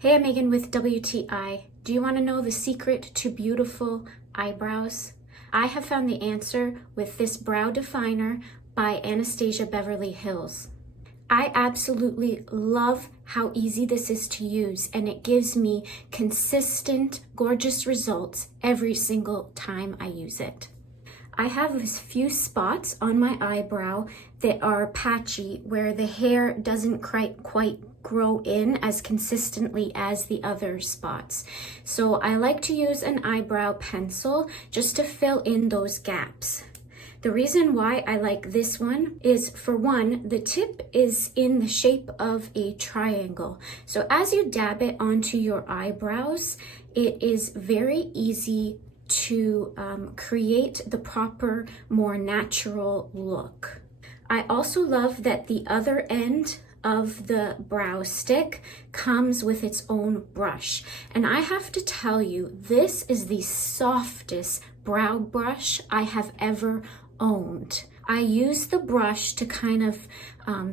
Hey, I'm Megan with WTI. Do you want to know the secret to beautiful eyebrows? I have found the answer with this brow definer by Anastasia Beverly Hills. I absolutely love how easy this is to use, and it gives me consistent, gorgeous results every single time I use it. I have a few spots on my eyebrow that are patchy where the hair doesn't quite grow in as consistently as the other spots. So I like to use an eyebrow pencil just to fill in those gaps. The reason why I like this one is, for one, the tip is in the shape of a triangle. So as you dab it onto your eyebrows, it is very easy to create the proper, more natural look. I also love that the other end of the brow stick comes with its own brush. And I have to tell you, this is the softest brow brush I have ever owned. I use the brush to kind of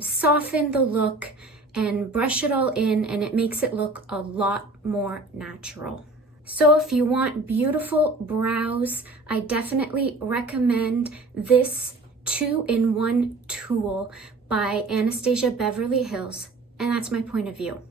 soften the look and brush it all in, and it makes it look a lot more natural. So if you want beautiful brows, I definitely recommend this 2-in-1 tool by Anastasia Beverly Hills. And that's my point of view.